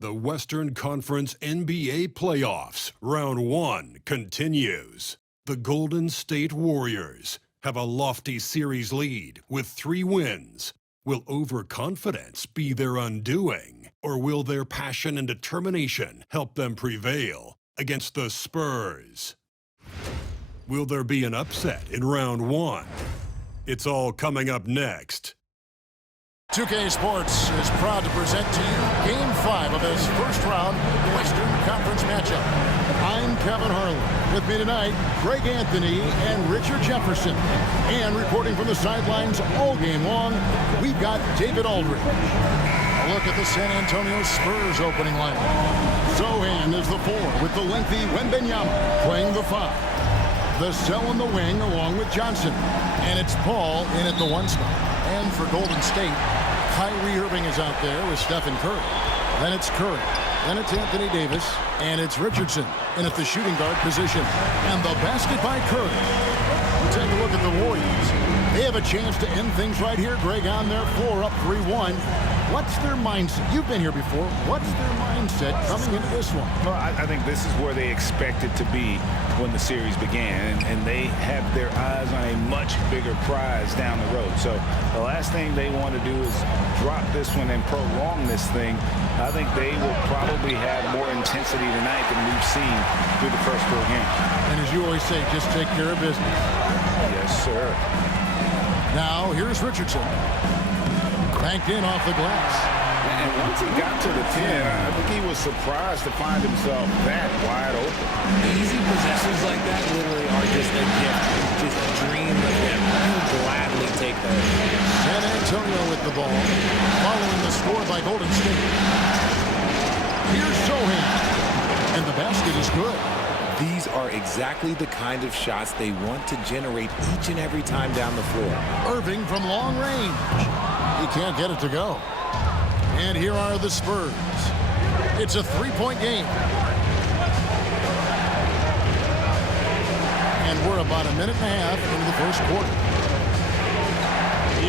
The Western Conference NBA Playoffs, Round 1, continues. The Golden State Warriors have a lofty series lead with 3 wins. Will overconfidence be their undoing, or will their passion and determination help them prevail against the Spurs? Will there be an upset in Round 1? It's all coming up next. 2K Sports is proud to present to you Game 5 of this first-round Western Conference matchup. I'm Kevin Harlan. With me tonight, Greg Anthony and Richard Jefferson. And reporting from the sidelines all game long, we've got David Aldridge. A look at the San Antonio Spurs opening lineup. Zohan is the 4 with the lengthy Wembanyama playing the 5. Vassell in the wing along with Johnson. And it's Paul in at the 1 spot. And for Golden State, Kyrie Irving is out there with Stephen Curry. Then it's Curry. Then it's Anthony Davis. And it's Richardson in at the shooting guard position. And the basket by Curry. Take a look at the Warriors. They have a chance to end things right here. Greg on their floor up 3-1. What's their mindset? You've been here before. What's their mindset coming into this one? Well, I think this is where they expected to be when the series began, and they have their eyes on a much bigger prize down the road. So the last thing they want to do is drop this one and prolong this thing. I think they will probably have more intensity tonight than we've seen through the first 4 games. And as you always say, just take care of business. Yes, sir. Now, here's Richardson. Banked in off the glass. And once he got to the 10, I think he was surprised to find himself that wide open. Easy possessions like that literally are just a gift. Just a dream of him. He'll gladly take those. San Antonio with the ball. Following the score by Golden State. Here's Zohan. And the basket is good. These are exactly the kind of shots they want to generate each and every time down the floor. Irving from long range. He can't get it to go. And here are the Spurs. It's a 3-point game. And we're about a minute and a half into the first quarter.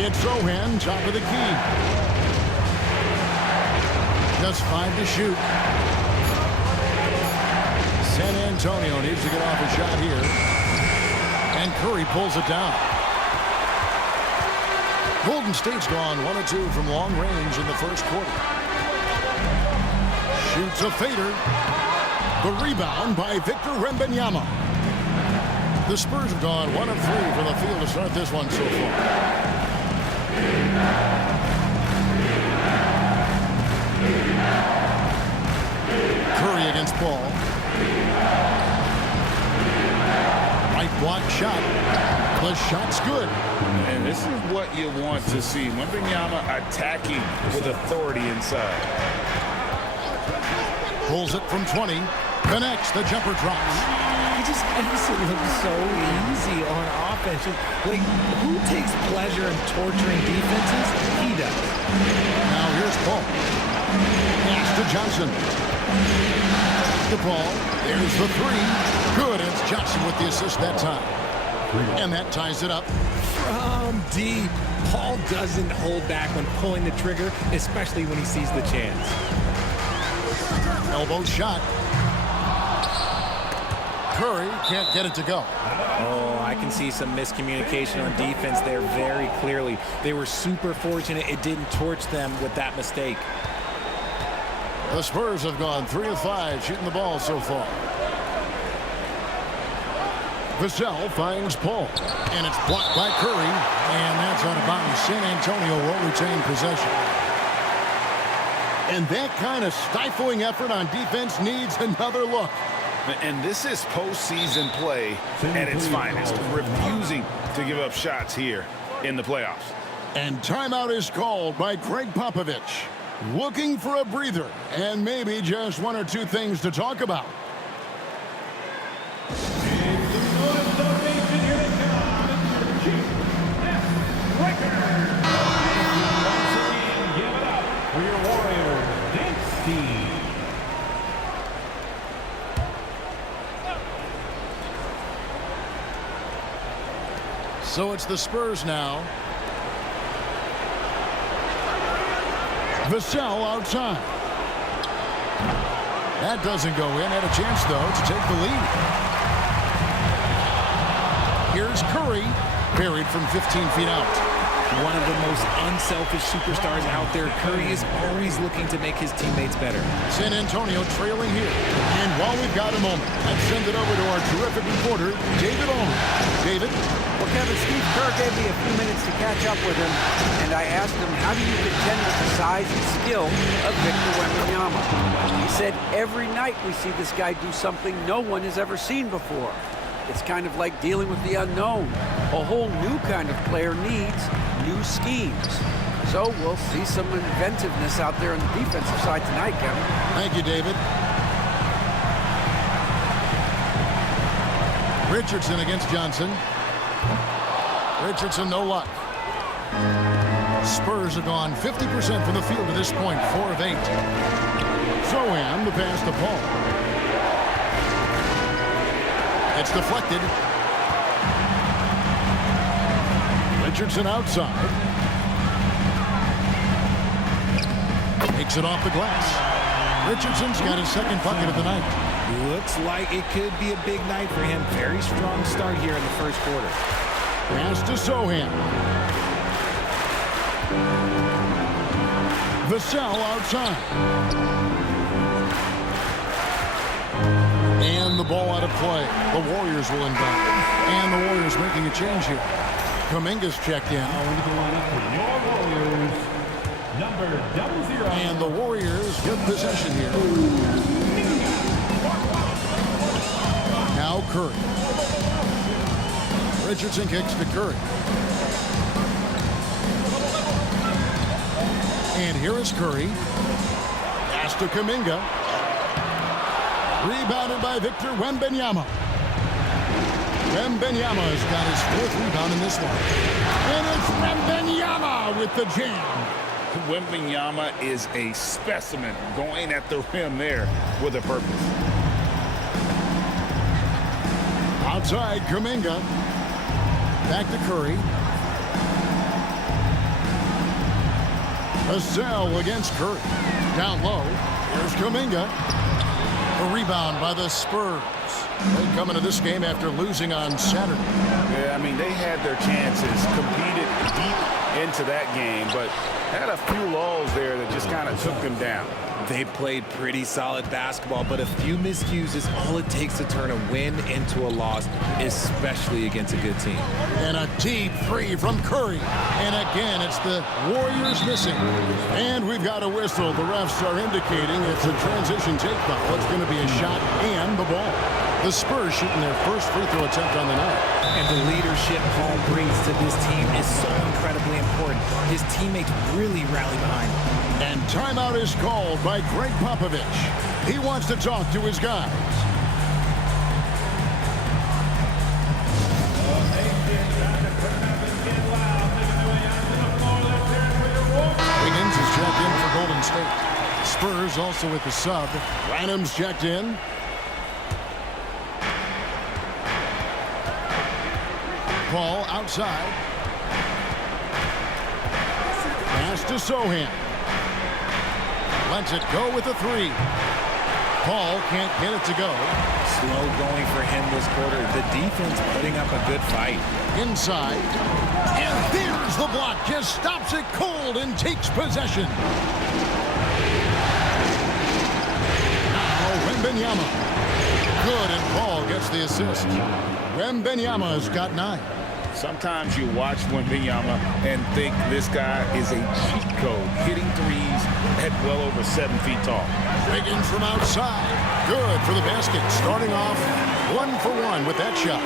It's Zohan, top of the key. Just 5 to shoot. San Antonio needs to get off a shot here. And Curry pulls it down. Golden State's gone 1 of 2 from long range in the first quarter. Shoots a fader. The rebound by Victor Wembanyama. The Spurs have gone 1 of 3 from the field to start this one so far. Curry against Paul. Right block shot. The shot's good. And this is what you want to see. Wembanyama attacking with authority inside. Pulls it from 20. Connects. The jumper drops. He just makes it look so easy on offense. Like, who takes pleasure in torturing defenses? He does. Now here's Paul. Pass to Johnson. To Paul. There's the 3. Good. It's Johnson with the assist that time. And that ties it up. From deep. Paul doesn't hold back when pulling the trigger, especially when he sees the chance. Elbow shot. Curry can't get it to go. Oh, I can see some miscommunication on defense there very clearly. They were super fortunate it didn't torch them with that mistake. The Spurs have gone 3 of 5 shooting the ball so far. Vassell finds Paul. And it's blocked by Curry. And that's out of bounds. San Antonio will retain possession. And that kind of stifling effort on defense needs another look. And this is postseason play at its finest. Refusing to give up shots here in the playoffs. And timeout is called by Greg Popovich. Looking for a breather. And maybe just 1 or 2 things to talk about. So it's the Spurs now. Vassell outside. That doesn't go in. Had a chance, though, to take the lead. Here's Curry, buried from 15 feet out. One of the most unselfish superstars out there. Curry is always looking to make his teammates better. San Antonio trailing here. And while we've got a moment, let's send it over to our terrific reporter, David Allman. David? Well, Kevin, Steve Kerr gave me a few minutes to catch up with him, and I asked him, how do you contend with the size and skill of Victor Wembanyama? He said, every night we see this guy do something no one has ever seen before. It's kind of like dealing with the unknown. A whole new kind of player needs new schemes. So we'll see some inventiveness out there on the defensive side tonight, Kevin. Thank you, David. Richardson against Johnson. Richardson, no luck. Spurs have gone 50% from the field to this point, 4 of 8. Zohan, the pass to Paul. It's deflected. Richardson outside. Takes it off the glass. Richardson's got his second bucket of the night. Looks like it could be a big night for him. Very strong start here in the first quarter. Pass to Zohan. Vassell outside. And the ball out of play. The Warriors will inbound. And the Warriors making a change here. Kuminga's checked in. And the Warriors get possession here. Now Curry. Richardson kicks to Curry. And here is Curry. Pass to Kuminga. Rebounded by Victor Wembanyama. Wembanyama has got his 4th rebound in this one. And it's Wembanyama with the jam. Wembanyama is a specimen going at the rim there with a purpose. Outside, Kuminga. Back to Curry. Vassell against Curry. Down low. Here's Kuminga. A rebound by the Spurs. They come into this game after losing on Saturday. Yeah, I mean, they had their chances, competed deep into that game, but had a few lulls there that just kind of took them down. They played pretty solid basketball, but a few miscues is all it takes to turn a win into a loss, especially against a good team. And a deep three from Curry. And again, it's the Warriors missing. And we've got a whistle. The refs are indicating it's a transition take foul. It's going to be a shot and the ball. The Spurs shooting their first free throw attempt on the night. And the leadership Paul brings to this team is so incredibly important. His teammates really rally behind him. And timeout is called by Greg Popovich. He wants to talk to his guys. Wiggins is checked in for Golden State. Spurs also with the sub. Rynham's checked in. Paul outside. Pass to Zohan. Lets it go with a 3. Paul can't get it to go. Slow going for him this quarter. The defense putting up a good fight. Inside. And there's the block. Just stops it cold and takes possession. Now Wembanyama. Good, and Paul gets the assist. Wembanyama's got 9. Sometimes you watch Wembanyama and think this guy is a cheat code, hitting threes at well over 7 feet tall. Wiggins from outside. Good for the basket. Starting off 1 for 1 with that shot.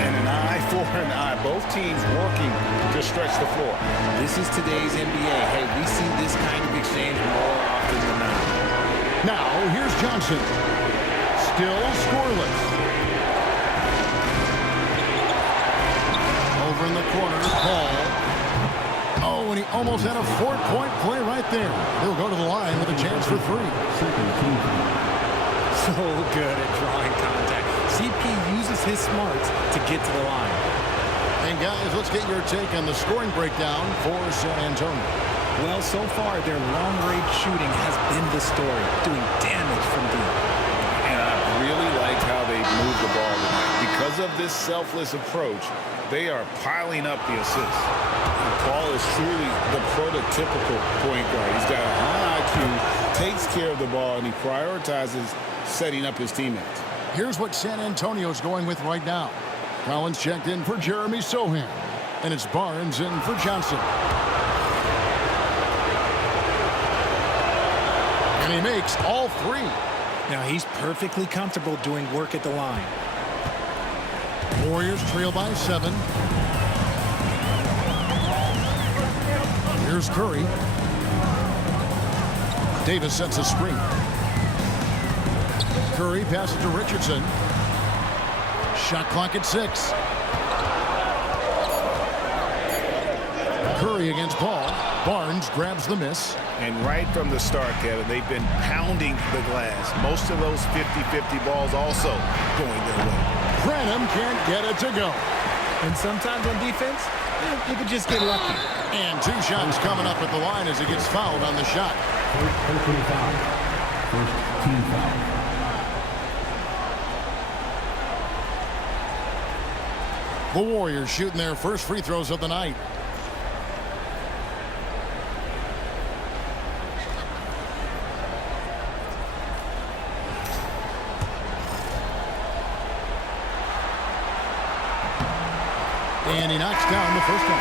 And an eye for an eye. Both teams working to stretch the floor. This is today's NBA. Hey, we see this kind of exchange more often than not. Now, here's Johnson. Still scoreless. Over in the corner, Paul. Oh, and he almost had a 4-point play right there. He'll go to the line with a chance for 3. So good at drawing contact. CP uses his smarts to get to the line. And guys, let's get your take on the scoring breakdown for San Antonio. Well, so far, their long-range shooting has been the the story, doing damage from deep. And I really like how they move the ball tonight. Because of this selfless approach, they are piling up the assists. And Paul is truly the prototypical point guard. He's got a high IQ, takes care of the ball, and he prioritizes setting up his teammates. Here's what San Antonio's going with right now. Collins checked in for Jeremy Sohan. And it's Barnes in for Johnson. And he makes all three. Now he's perfectly comfortable doing work at the line. Warriors trail by 7. Here's Curry. Davis sets a screen. Curry passes to Richardson. Shot clock at 6. Curry against Paul. Barnes grabs the miss. And right from the start, Kevin, they've been pounding the glass. Most of those 50-50 balls also going their way. Branham can't get it to go. And sometimes on defense, you could just get lucky. And 2 shots coming up at the line as he gets fouled on the shot. First team foul. First team foul. The Warriors shooting their first free throws of the night. And he knocks down the first one.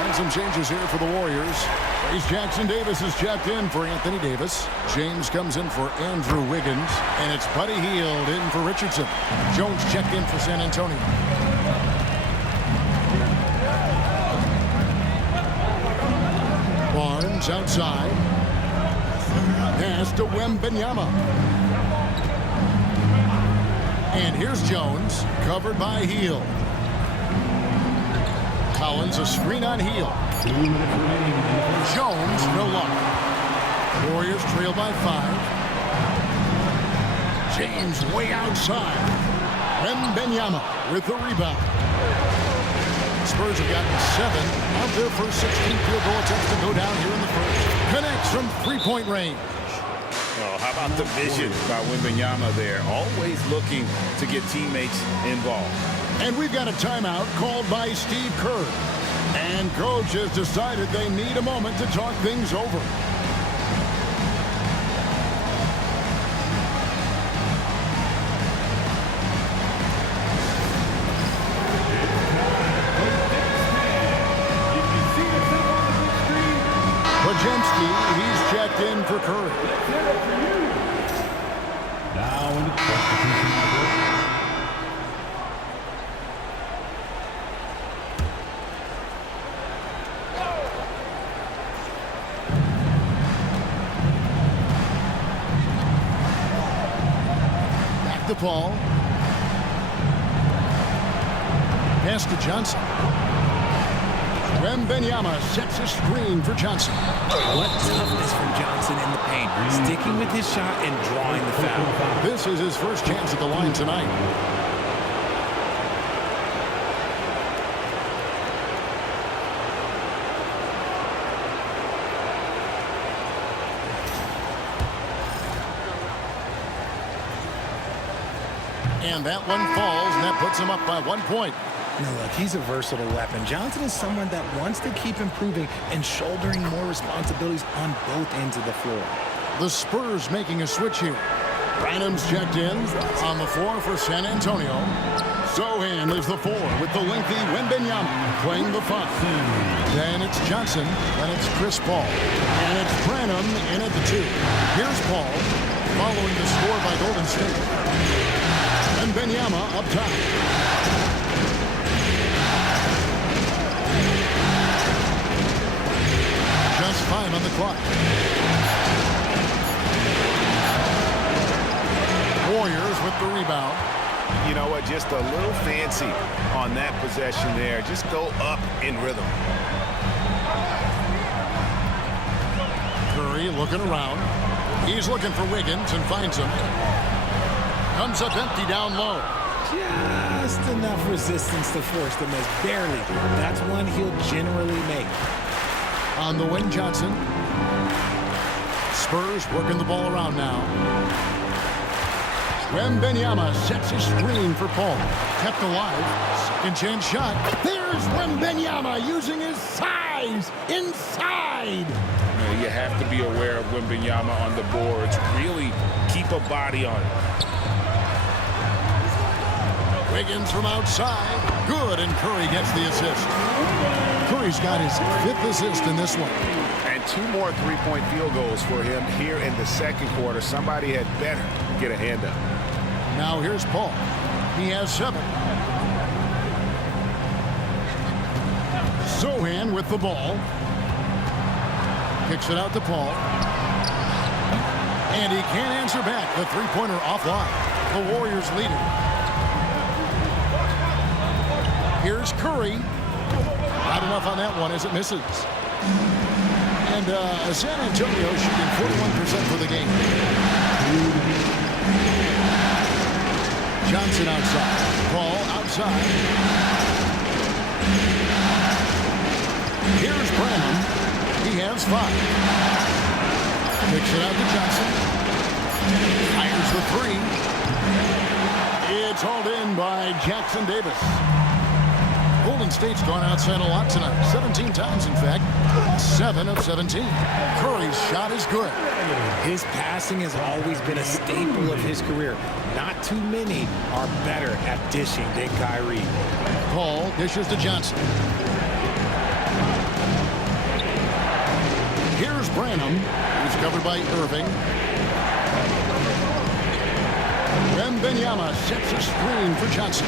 And some changes here for the Warriors. Trace Jackson Davis is checked in for Anthony Davis. James comes in for Andrew Wiggins. And it's Buddy Hield in for Richardson. Jones checked in for San Antonio. Barnes outside. Pass to Wembanyama. And here's Jones, covered by Hield. Collins, a screen on Hield. Jones, no luck. Warriors trail by 5. James way outside. Wembanyama with the rebound. Spurs have gotten 7 of their first 16 field goal attempts to go down here in the first. Connects from three-point range. Oh, how about the vision by Wembanyama there? Always looking to get teammates involved. And we've got a timeout called by Steve Kerr. And coach has decided they need a moment to talk things over. Pajemski, he's checked in for Curry. Now in the substitution number. Back to Paul. Pass to Johnson. Wembanyama sets a screen for Johnson. What toughness from Johnson in the paint, sticking with his shot and drawing the foul. This is his first chance at the line tonight. And that one falls, and that puts him up by 1 point. Now look, he's a versatile weapon. Johnson is someone that wants to keep improving and shouldering more responsibilities on both ends of the floor. The Spurs making a switch here. Branham's checked in on the floor for San Antonio. Sohan is the 4 with the lengthy Wembanyama playing the 5. Then it's Johnson, then it's Chris Paul. And it's Branham in at the 2. Here's Paul following the score by Golden State. Wembanyama up top. Just 5 on the clock. Warriors with the rebound. You know what? Just a little fancy on that possession there. Just go up in rhythm. Curry looking around. He's looking for Wiggins and finds him. Comes up empty down low. Just enough resistance to force the miss. Barely. That's one he'll generally make. On the wing, Johnson. Spurs working the ball around now. Wembanyama sets his screen for Paul. Kept alive. Second chance shot. There's Wembanyama using his size inside. You have to be aware of Wembanyama on the boards. Really keep a body on it. Wiggins from outside. Good, and Curry gets the assist. Curry's got his 5th assist in this one. And 2 more three-point field goals for him here in the second quarter. Somebody had better get a hand up. Now here's Paul. He has 7. Zohan with the ball. Kicks it out to Paul. And he can't answer back. The three-pointer offline. The Warriors lead it. Here's Curry. Not enough on that one as it misses. And San Antonio shooting 41% for the game. Johnson outside. Paul outside. Here's Branham. He has 5. Kicks it out to Johnson. Fires the 3. It's hauled in by Jackson Davis. Golden State's gone outside a lot tonight. 17 times, in fact. 7 of 17. Curry's shot is good. His passing has always been a staple of his career. Not too many are better at dishing than Kyrie. Paul dishes to Johnson. Here's Branham, who's covered by Irving. Wembanyama sets a screen for Johnson.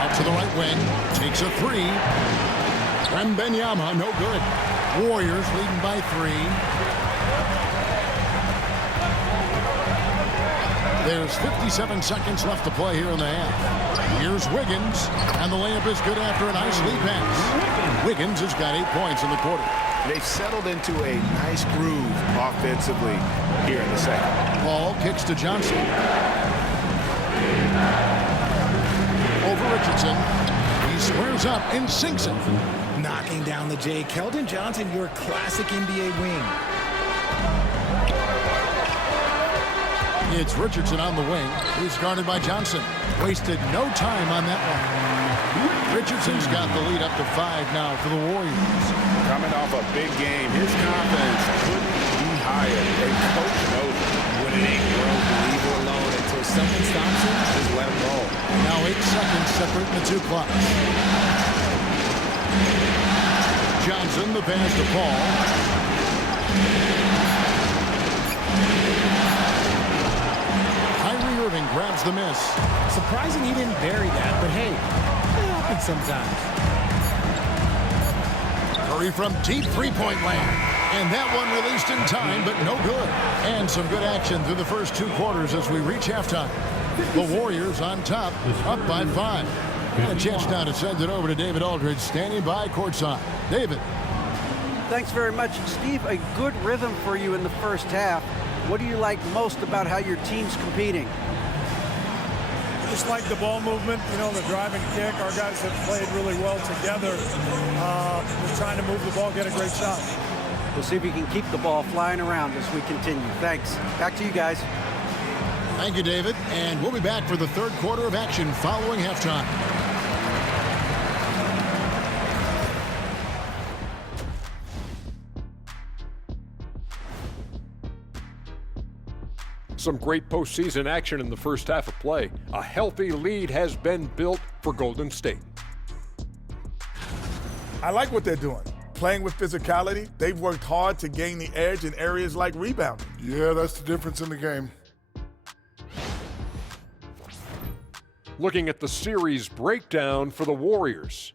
Out to the right wing, takes a 3. Wembanyama, no good. Warriors leading by 3. There's 57 seconds left to play here in the half. Here's Wiggins, and the layup is good after a nice lead pass. Wiggins has got 8 points in the quarter. They've settled into a nice groove offensively here in the second. Paul kicks to Johnson. Over Richardson. He squares up and sinks it. Knocking down the J. Keldon Johnson, your classic NBA wing. It's Richardson on the wing. He's guarded by Johnson. Wasted no time on that one. Richardson's got the lead up to 5 now for the Warriors. Coming off a big game, his confidence couldn't be higher. And coach knows it. When it ain't broke, leave it alone until someone stops him, just let him roll. Now 8 seconds separating the 2 clocks. Johnson, the pass to Paul. Kyrie Irving grabs the miss. Surprising he didn't bury that, but hey, it happens sometimes. Curry from deep three-point land. And that one released in time, but no good. And some good action through the first 2 quarters as we reach halftime. The Warriors on top, up by 5. And a chance now to send it over to David Aldridge, standing by courtside. David. Thanks very much, Steve. A good rhythm for you in the first half. What do you like most about how your team's competing? Just like the ball movement, you know, the drive and kick. Our guys have played really well together. Just trying to move the ball, get a great shot. We'll see if you can keep the ball flying around as we continue. Thanks. Back to you guys. Thank you, David. And we'll be back for the 3rd quarter of action following halftime. Some great postseason action in the first half of play. A healthy lead has been built for Golden State. I like what they're doing. Playing with physicality, they've worked hard to gain the edge in areas like rebounding. Yeah, that's the difference in the game. Looking at the series breakdown for the Warriors.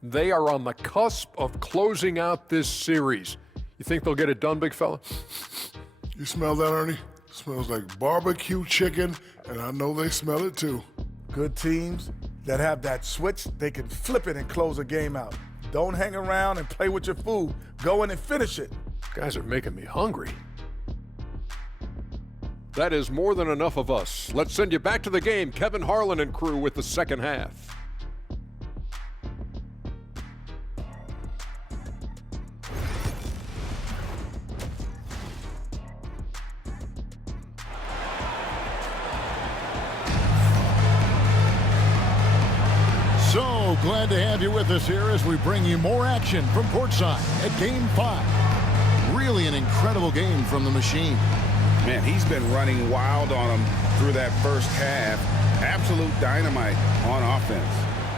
They are on the cusp of closing out this series. You think they'll get it done, big fella? You smell that, Ernie? Smells like barbecue chicken, and I know they smell it too. Good teams that have that switch, they can flip it and close a game out. Don't hang around and play with your food. Go in and finish it. Guys are making me hungry. That is more than enough of us. Let's send you back to the game. Kevin Harlan and crew with the second half. So glad to have you with us here as we bring you more action from courtside at Game 5. Really an incredible game from the machine. Man, he's been running wild on them through that first half. Absolute dynamite on offense.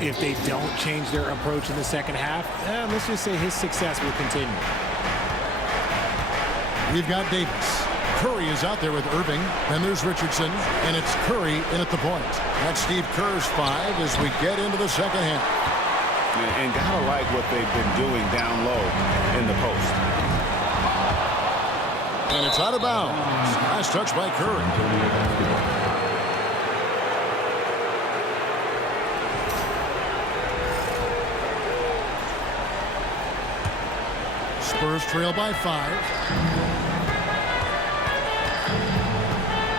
If they don't change their approach in the second half, let's just say his success will continue. We've got Davis. Curry is out there with Irving. Then there's Richardson, and it's Curry in at the point. That's Steve Kerr's 5 as we get into the second half. And gotta like what they've been doing down low in the post. And it's out of bounds. Nice touch by Curry. Spurs trail by 5.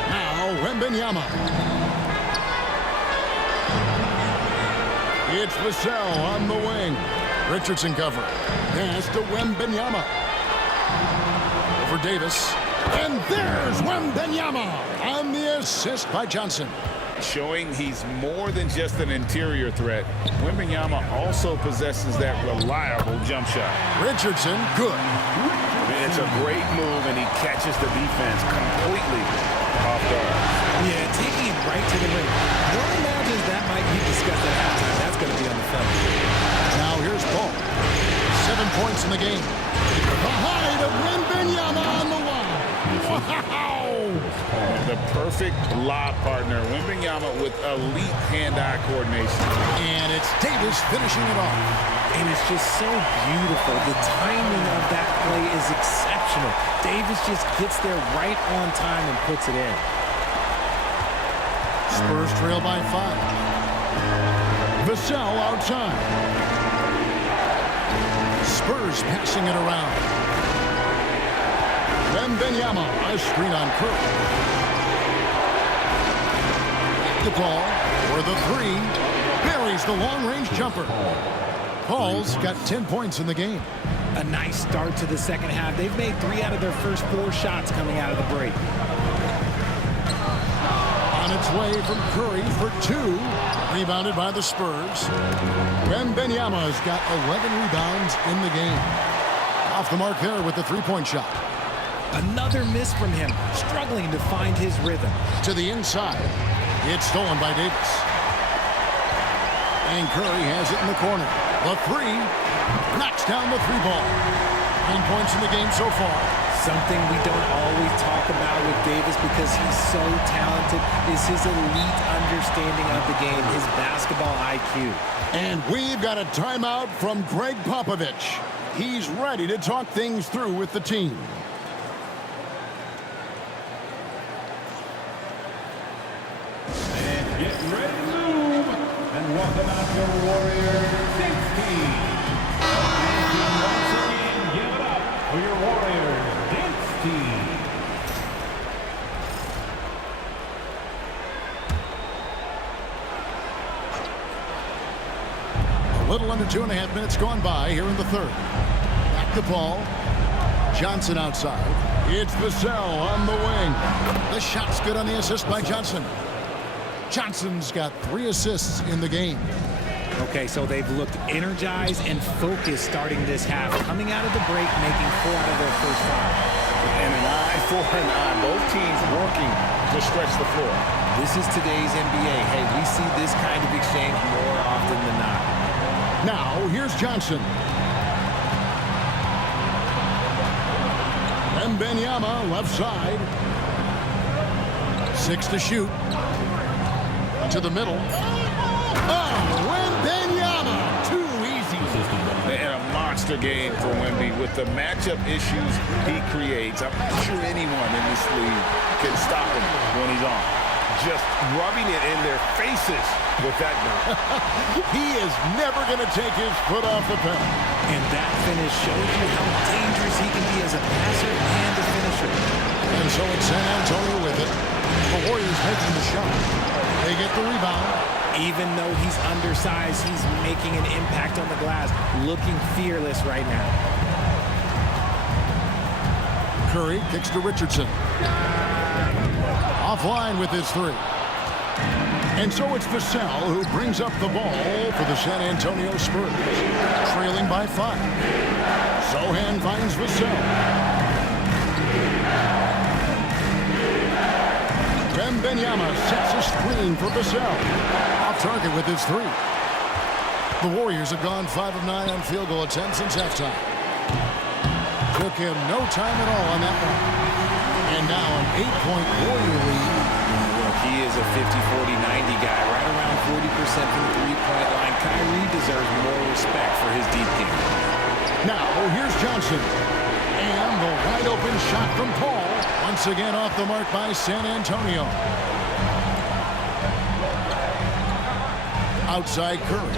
Now Wembanyama. It's Vassell on the wing. Richardson cover. Pass to Wembanyama. Over Davis. And there's Wembanyama on the assist by Johnson. Showing he's more than just an interior threat. Wembanyama also possesses that reliable jump shot. Richardson, good. It's a great move, and he catches the defense completely off guard. Yeah, taking it right to the ring. One imagines that might be discussed at halftime. That's going to be on the film. Now here's Paul. 7 points in the game. Behind of Wembanyama on the line. Wow! The perfect lob partner. Wembanyama with elite hand-eye coordination. And it's Davis finishing it off. And it's just so beautiful. The timing of that play is exceptional. Davis just gets there right on time and puts it in. Spurs trail by 5. Vassell outside. Spurs passing it around. Wembanyama, a screen on Curry. The ball for the 3. Buries the long-range jumper. Paul's got 10 points in the game. A nice start to the second half. They've made 3 out of their first 4 shots coming out of the break. On its way from Curry for 2. Rebounded by the Spurs. Wembanyama's got 11 rebounds in the game. Off the mark there with the 3-point shot. Another miss from him, struggling to find his rhythm. To the inside. It's stolen by Davis. And Curry has it in the corner. The 3 knocks down the 3 ball. 9 points in the game so far. Something we don't always talk about with Davis because he's so talented is his elite understanding of the game, his basketball IQ. And we've got a timeout from Greg Popovich. He's ready to talk things through with the team. Get ready to move. And welcome out your Warriors 16. And once again, give it up for your Warriors dance team. A little under 2.5 minutes gone by here in the third. Back to Paul. Johnson outside. It's Vassell on the wing. The shot's good on the assist by Johnson. Johnson's got 3 assists in the game. Okay, so they've looked energized and focused starting this half. Coming out of the break, making 4 out of their first 5. And an eye for an eye. Both teams working to stretch the floor. This is today's NBA. Hey, we see this kind of exchange more often than not. Now, here's Johnson. Wembanyama, left side. 6 to shoot. To the middle. Oh, Wembanyama! Too easy. And a monster game for Wemby with the matchup issues he creates. I'm not sure anyone in this league can stop him when he's on. Just rubbing it in their faces with that gun. He is never going to take his foot off the pedal. And that finish shows you how dangerous he can be as a passer and a finisher. And so it's San Antonio with it. The Warriors making the shot. They get the rebound. Even though he's undersized, he's making an impact on the glass, looking fearless right now. Curry kicks to Richardson. Offline with his 3. And so it's Vassell who brings up the ball for the San Antonio Spurs, trailing by 5. Sohan finds Vassell. Wembanyama sets a screen for Vassell. Off target with his 3. The Warriors have gone 5 of 9 on field goal attempts since halftime. Took him no time at all on that one. And now an 8-point Warrior lead. Look, he is a 50-40-90 guy, right around 40% from the three-point line. Kyrie deserves more respect for his deep game. Now, here's Johnson. And the wide-open shot from Paul. Once again off the mark by San Antonio. Outside Curry.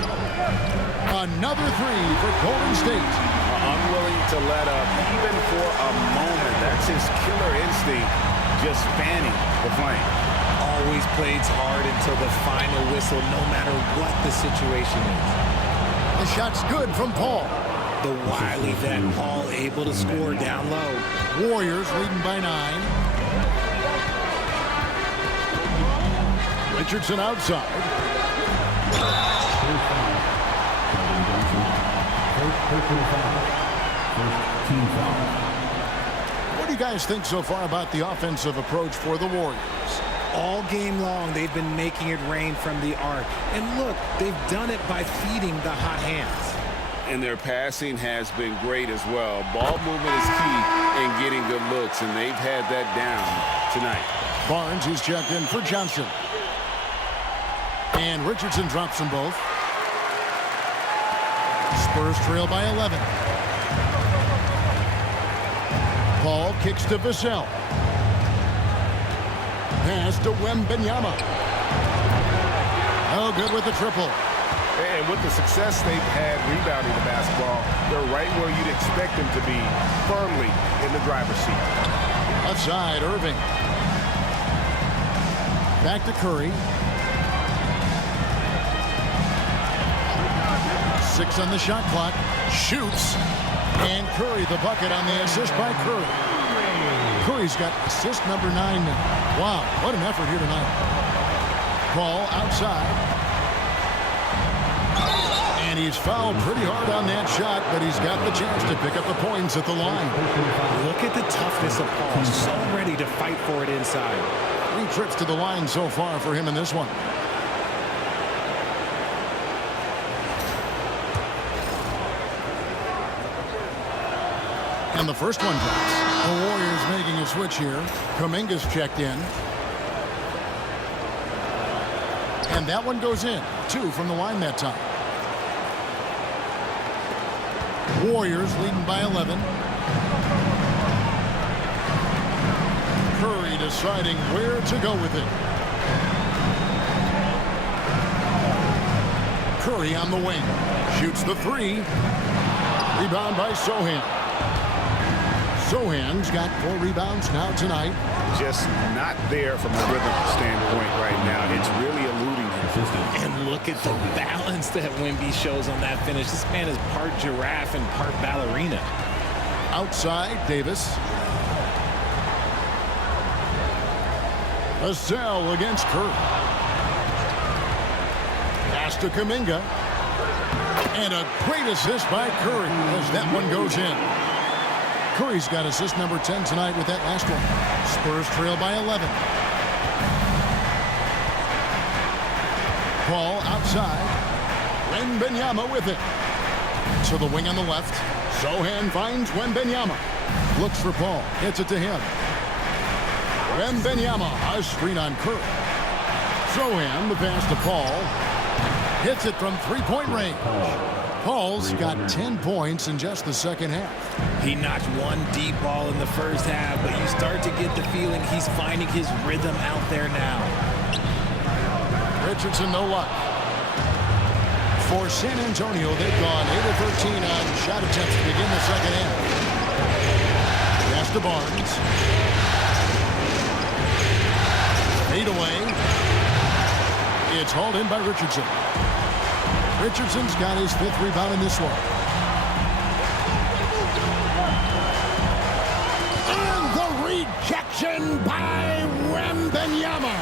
Another 3 for Golden State. Unwilling to let up even for a moment. That's his killer instinct, just fanning the flame. Always plays hard until the final whistle, no matter what the situation is. The shot's good from Paul. The wily vet Paul able to score down low. Warriors leading by 9. Richardson outside. What do you guys think so far about the offensive approach for the Warriors? All game long, they've been making it rain from the arc. And look, they've done it by feeding the hot hands. And their passing has been great as well. Ball movement is key in getting good looks, and they've had that down tonight. Barnes is checked in for Johnson. And Richardson drops them both. Spurs trail by 11. Paul kicks to Vassell. Pass to Wembanyama. Oh, good with the triple. And with the success they've had rebounding the basketball, they're right where you'd expect them to be, firmly in the driver's seat. Left side, Irving. Back to Curry. 6 on the shot clock. Shoots. And Curry the bucket on the assist by Curry. Curry's got assist number 9 now. Wow, what an effort here tonight. Paul outside. And he's fouled pretty hard on that shot, but he's got the chance to pick up the points at the line. Look at the toughness of Paul. So ready to fight for it inside. 3 trips to the line so far for him in this one. And the first one drops. The Warriors making a switch here. Kuminga's checked in. And that one goes in. 2 from the line that time. Warriors leading by 11. Curry deciding where to go with it. Curry on the wing. Shoots the 3. Rebound by Sohan. Sohan's got 4 rebounds now tonight. Just not there from a rhythm standpoint right now. It's really eluding him. And look at the balance that Wemby shows on that finish. This man is part giraffe and part ballerina. Outside, Davis. Vassell against Curry. Pass to Kuminga. And a great assist by Curry as that one goes in. Curry's got assist number 10 tonight with that last one. Spurs trail by 11. Paul outside. Wembanyama with it. To the wing on the left. Sohan finds Wembanyama. Looks for Paul. Hits it to him. Wembanyama. A screen on Curry. Sohan, the pass to Paul. Hits it from three-point range. Paul's got 10 points in just the second half. He knocked one deep ball in the first half, but you start to get the feeling he's finding his rhythm out there now. Richardson, no luck. For San Antonio, they've gone 8 of 13 on shot attempts to begin the second half. Pass to Barnes. Fade away. It's hauled in by Richardson. Richardson's got his 5th rebound in this one. And the rejection by Wembanyama.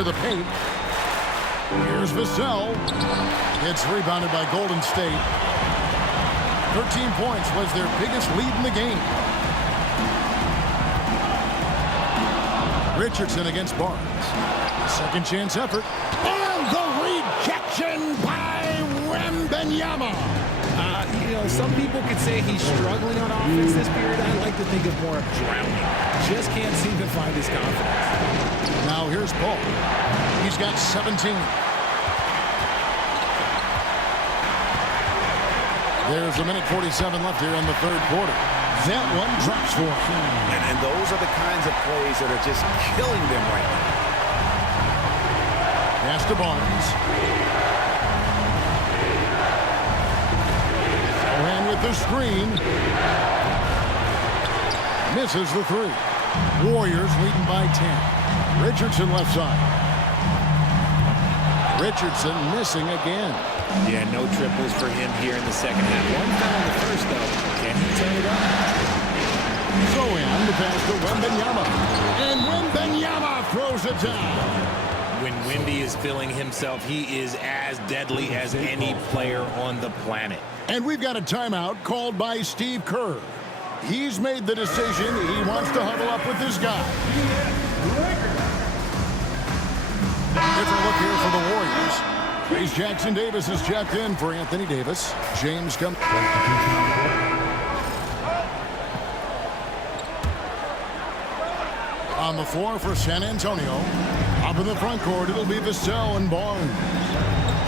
into the paint. Here's Vassell. It's rebounded by Golden State. 13 points was their biggest lead in the game. Richardson against Barnes. Second chance effort. And the rejection by Wembanyama. Some people could say he's struggling on offense this period. I like to think of more of drowning. Just can't seem to find his confidence. Now here's Paul. He's got 17. There's a minute 47 left here in the third quarter. That one drops for him. And those are the kinds of plays that are just killing them right now. Pass to Barnes. Ran with the screen. Misses the three. Warriors leading by 10. Richardson left side. Richardson missing again. Yeah, no triples for him here in the second half. One foul in the first, though. Can he turn it up? So in the pass to Wembanyama. And Wembanyama throws it down. When Wemby is feeling himself, he is as deadly as any player on the planet. And we've got a timeout called by Steve Kerr. He's made the decision. He wants to huddle up with this guy. Different look here for the Warriors. Trace Jackson Davis is checked in for Anthony Davis. James comes. On the floor for San Antonio. Up in the front court, it'll be Vassell and Barnes.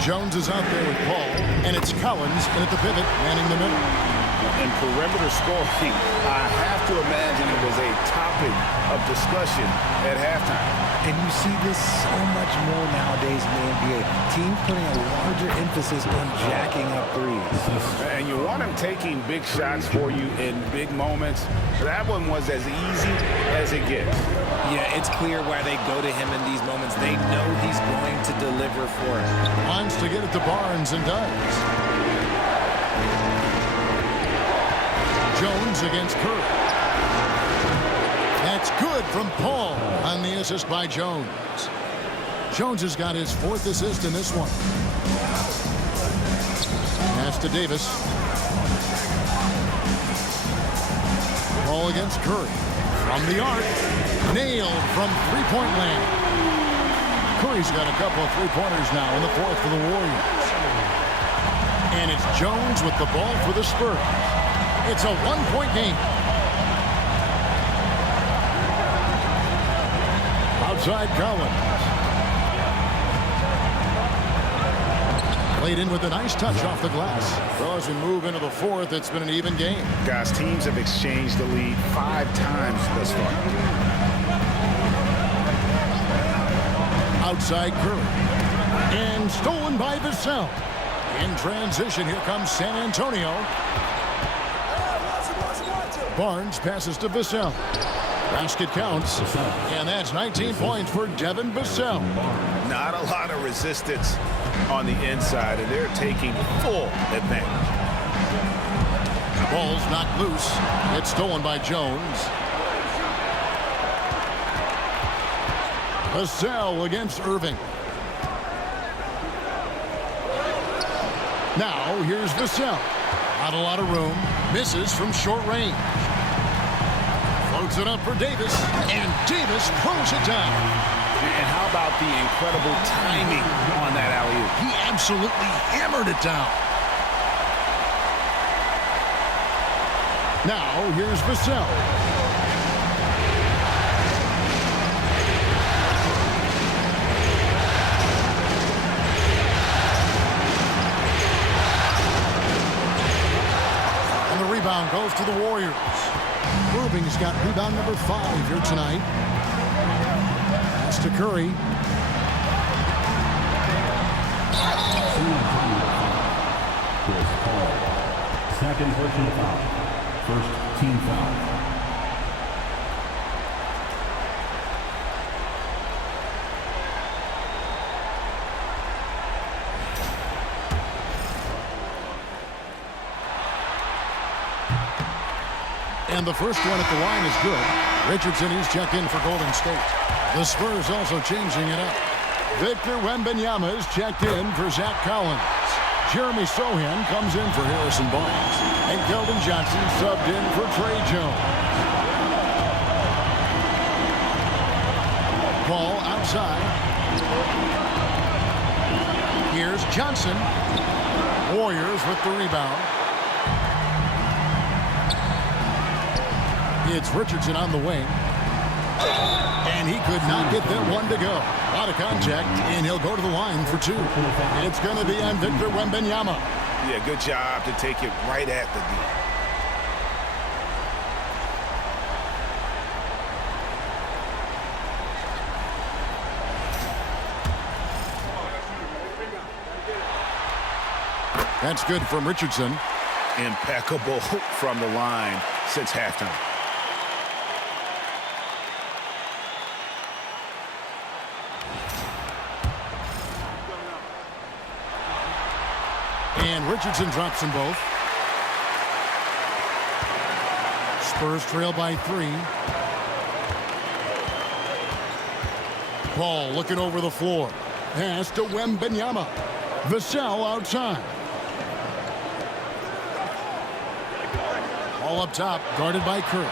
Jones is out there with Paul, and it's Collins in at the pivot, manning the middle. And perimeter scoring, I have to imagine it was a topic of discussion at halftime. And you see this so much more nowadays in the NBA. Teams putting a larger emphasis on jacking up threes. And you want him taking big shots for you in big moments. That one was as easy as it gets. Yeah, it's clear why they go to him in these moments. They know he's going to deliver for it. Wants to get it to Barnes and does. Jones against Curry. That's good from Paul on the assist by Jones. Jones has got his fourth assist in this one. Pass to Davis. Paul against Curry. From the arc. Nailed from three-point land. Curry's got a couple of three-pointers now in the fourth for the Warriors. And it's Jones with the ball for the Spurs. It's a one-point game. Outside Collins. Played in with a nice touch off the glass. Well, as we move into the fourth, it's been an even game. Guys, teams have exchanged the lead 5 times thus far. Outside Curry. And stolen by Vassell. In transition, here comes San Antonio. Barnes passes to Vassell. Basket counts. And that's 19 points for Devin Vassell. Not a lot of resistance on the inside, and they're taking full advantage. Ball's knocked loose. It's stolen by Jones. Vassell against Irving. Now here's Vassell. Not a lot of room. Misses from short range. Floats it up for Davis. And Davis throws it down. And how about the incredible timing on that alley-oop? He absolutely hammered it down. Now here's Vassell. And the rebound goes to the Warriors. Irving's got rebound number 5 here tonight. Pass to Curry. Chris Paul. Second personal foul. First team foul. And the first one at the line is good. Richardson, he's checked in for Golden State. The Spurs also changing it up. Victor Wembanyama is checked in for Zach Collins. Jeremy Sohan comes in for Harrison Barnes. And Keldon Johnson subbed in for Trey Jones. Ball outside. Here's Johnson. Warriors with the rebound. It's Richardson on the wing. And he could not get that one to go. Out of contact, and he'll go to the line for two. It's going to be on Victor Wembanyama. Yeah, good job to take it right at the D. That's good from Richardson. Impeccable from the line since halftime. And Richardson drops them both. Spurs trail by 3. Ball looking over the floor. Pass to Wembanyama. Vassell outside. All up top, guarded by Curry.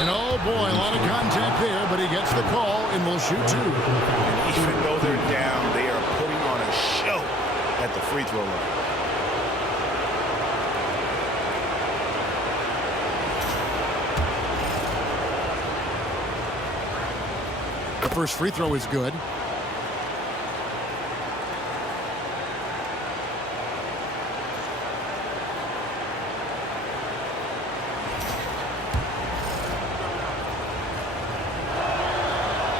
And oh boy, a lot of contact there, but he gets the call and will shoot 2. And even though they're down, they are putting on a show at the free throw line. The first free throw is good.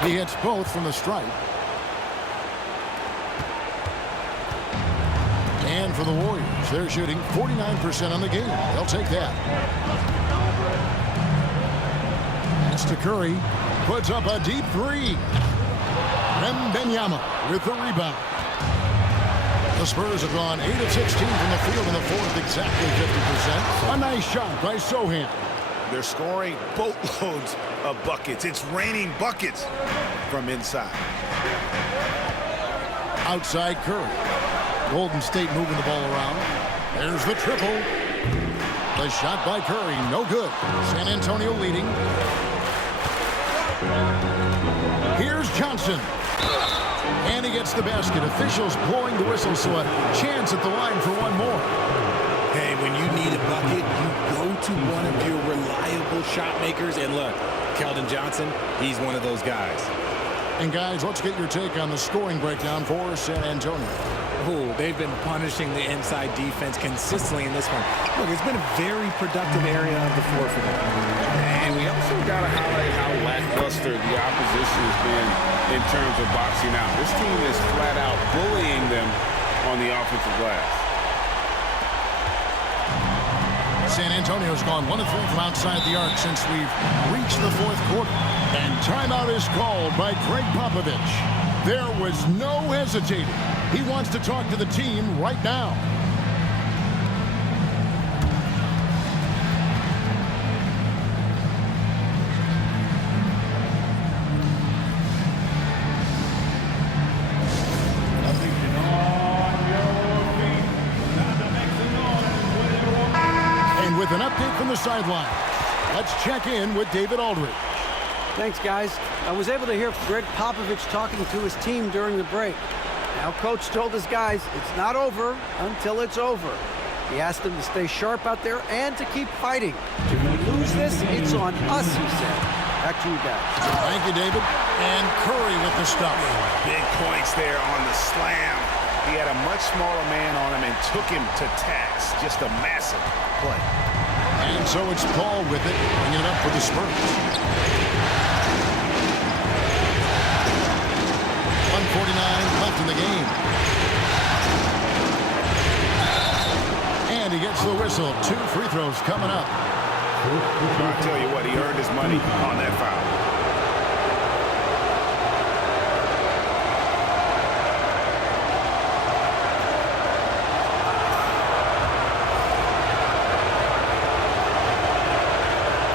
He hits both from the stripe. And for the Warriors, they're shooting 49% on the game. They'll take that. That's to Curry. Puts up a deep 3. Wembanyama with the rebound. The Spurs have gone 8 of 16 from the field in the fourth, exactly 50%. A nice shot by Sohan. They're scoring boatloads of buckets. It's raining buckets from inside. Outside Curry. Golden State moving the ball around. There's the triple. The shot by Curry, no good. San Antonio leading. Here's Johnson. And he gets the basket. Officials blowing the whistle, so a chance at the line for one more. Hey, when you need a bucket, you go to one of your reliable shot makers. And look, Keldon Johnson, he's one of those guys. And guys, let's get your take on the scoring breakdown for San Antonio. Oh, they've been punishing the inside defense consistently in this one. Look, it's been a very productive area of the floor for them. And we also got to highlight how lackluster the opposition has been in terms of boxing out. This team is flat out bullying them on the offensive glass. San Antonio's gone 1 of 3 from outside the arc since we've reached the fourth quarter. And timeout is called by Greg Popovich. There was no hesitating. He wants to talk to the team right now. And with an update from the sideline, let's check in with David Aldridge. Thanks, guys. I was able to hear Greg Popovich talking to his team during the break. Now, Coach told his guys it's not over until it's over. He asked them to stay sharp out there and to keep fighting. If we lose this, it's on us, he said. Back to you guys. Thank you, David. And Curry with the stuff. Big points there on the slam. He had a much smaller man on him and took him to task. Just a massive play. And so it's Paul with it, bringing it up for the Spurs. 1:49 left in the game. And he gets the whistle. 2 free throws coming up. I'll tell you what, he earned his money on that foul.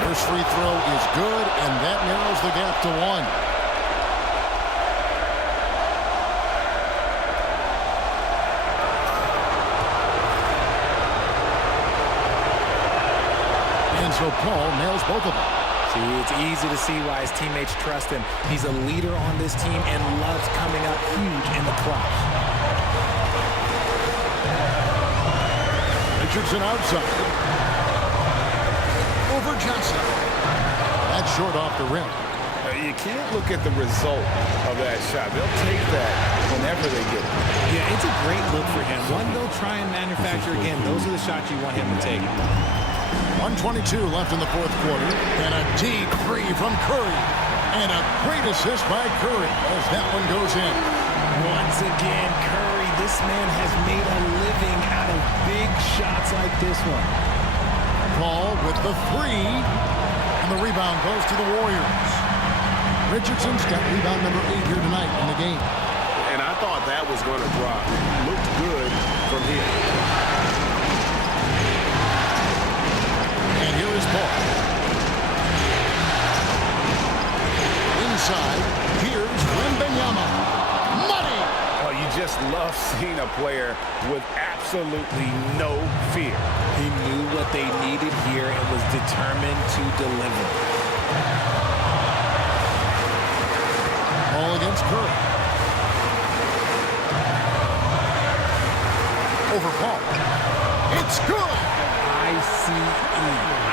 First free throw is good, and that narrows the gap to 1. so Paul nails both of them. See, it's easy to see why his teammates trust him. He's a leader on this team and loves coming up huge in the clutch. Richardson outside. Over Johnson. That's short off the rim. You can't look at the result of that shot. They'll take that whenever they get it. Yeah, it's a great look for him. One they'll try and manufacture again. Those are the shots you want him to take. 1:22 left in the fourth quarter. And a deep three from Curry. And a great assist by Curry as that one goes in. Once again, Curry, this man has made a living out of big shots like this one. Paul with the three. And the rebound goes to the Warriors. Richardson's got rebound number 8 here tonight in the game. And I thought that was going to drop. Looked good from here. And here is Paul. Inside, here's Wembanyama. Money! Oh, you just love seeing a player with absolutely no fear. He knew what they needed here and was determined to deliver. All against Curry. Over Paul. It's good! I-C-E,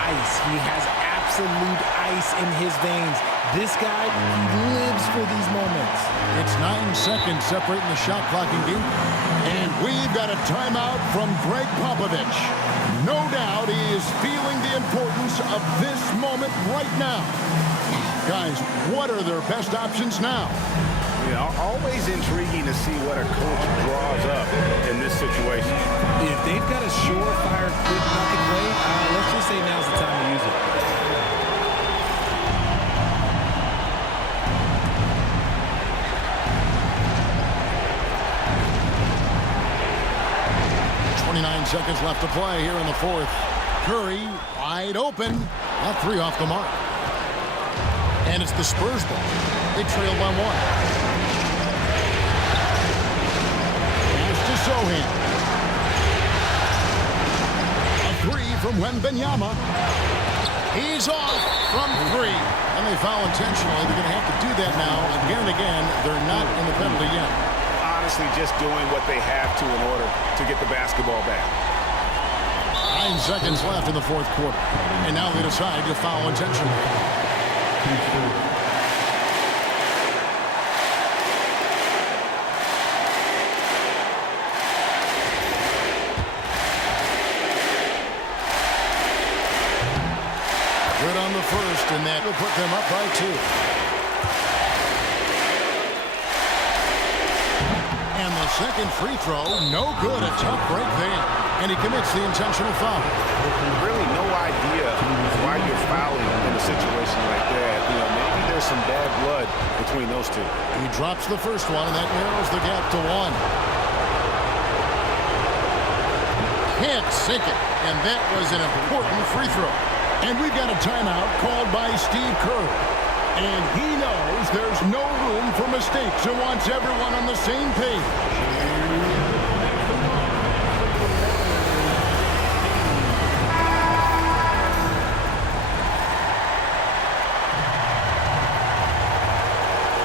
ice. He has absolute ice in his veins. This guy, he lives for these moments. It's 9 seconds separating the shot clock in game. And we've got a timeout from Greg Popovich. No doubt he is feeling the importance of this moment right now. Guys, what are their best options now? Yeah, always intriguing to see what a coach draws up in this situation. If they've got a surefire, quick bucket play, let's just say now's the time to use it. Seconds left to play here in the fourth. Curry wide open. Not 3 off the mark. And it's the Spurs ball. They trail by 1. Pass to Sohan. A 3 from Wembanyama. He's off from 3. And they foul intentionally. They're going to have to do that now again and again. They're not in the penalty yet. Honestly, just doing what they have to in order to get the basketball back. 9 seconds left in the fourth quarter. And now they decide to foul intentionally. Good on the first, and that will put them up by 2. And the second free throw, no good. A tough break there. And he commits the intentional foul. Really no idea why you're fouling in a situation like that. You know, maybe there's some bad blood between those two. He drops the first one, and that narrows the gap to 1. Can't sink it. And that was an important free throw. And we've got a timeout called by Steve Kerr. And he knows there's no room for mistakes and wants everyone on the same page.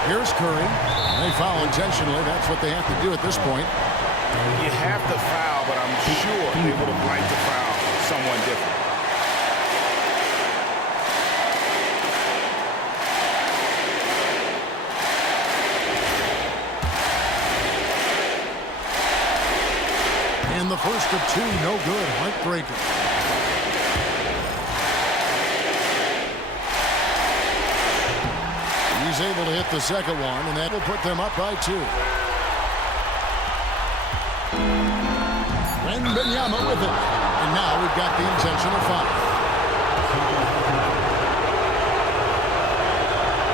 Here's Curry. They foul intentionally. That's what they have to do at this point. You have to foul, but I'm sure they would have liked to foul someone different. And the first of 2, no good. Heartbreaker. He's able to hit the second one, and that will put them up by 2. Wembanyama with it. And now we've got the intentional foul.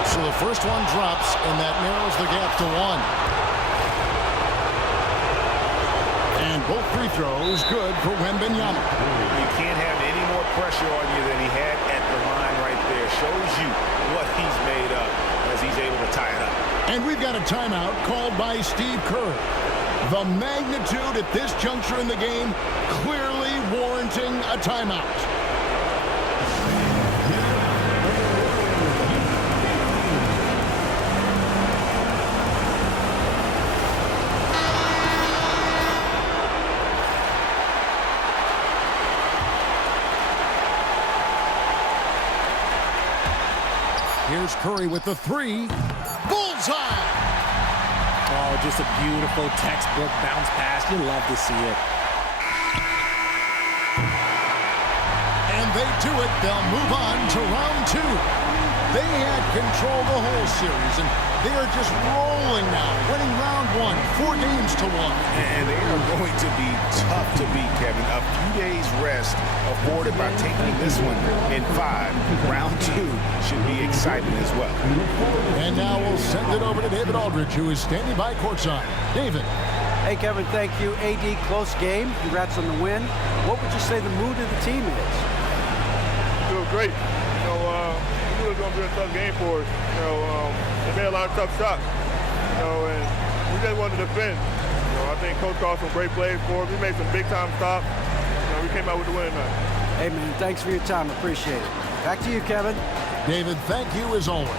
So the first one drops, and that narrows the gap to 1. And both free throws good for Wembanyama. You can't have any more pressure on you than he had at the line right there. Shows you what he's made up as he's able to tie it up. And we've got a timeout called by Steve Kerr. The magnitude at this juncture in the game clearly warranting a timeout. Here's Curry with the three. Bullseye! Oh, just a beautiful textbook bounce pass. You love to see it. And they do it. They'll move on to round two. They had control the whole series, and they are just rolling now, winning round one, 4 games to 1. And they are going to be tough to beat, Kevin. A few days rest afforded by taking this one in 5. Round 2 should be exciting as well. And now we'll send it over to David Aldridge, who is standing by courtside. David. Hey, Kevin, thank you. AD, close game. Congrats on the win. What would you say the mood of the team is? Feels great. You know, we knew it was going to be a tough game for us. You know, they made a lot of tough shots. You know, and we just wanted to defend. You know, I think Coach called some great plays for us. We made some big-time stops. You know, we came out with the win tonight. Hey, man, thanks for your time. Appreciate it. Back to you, Kevin. David, thank you as always.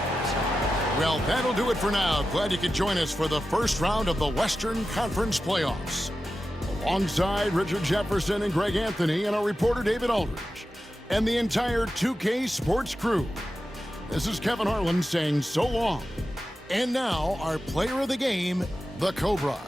Well, that'll do it for now. Glad you could join us for the first round of the Western Conference Playoffs. Alongside Richard Jefferson and Greg Anthony and our reporter David Aldridge and the entire 2K Sports crew. This is Kevin Harlan saying so long. And now, our player of the game, the Cobra.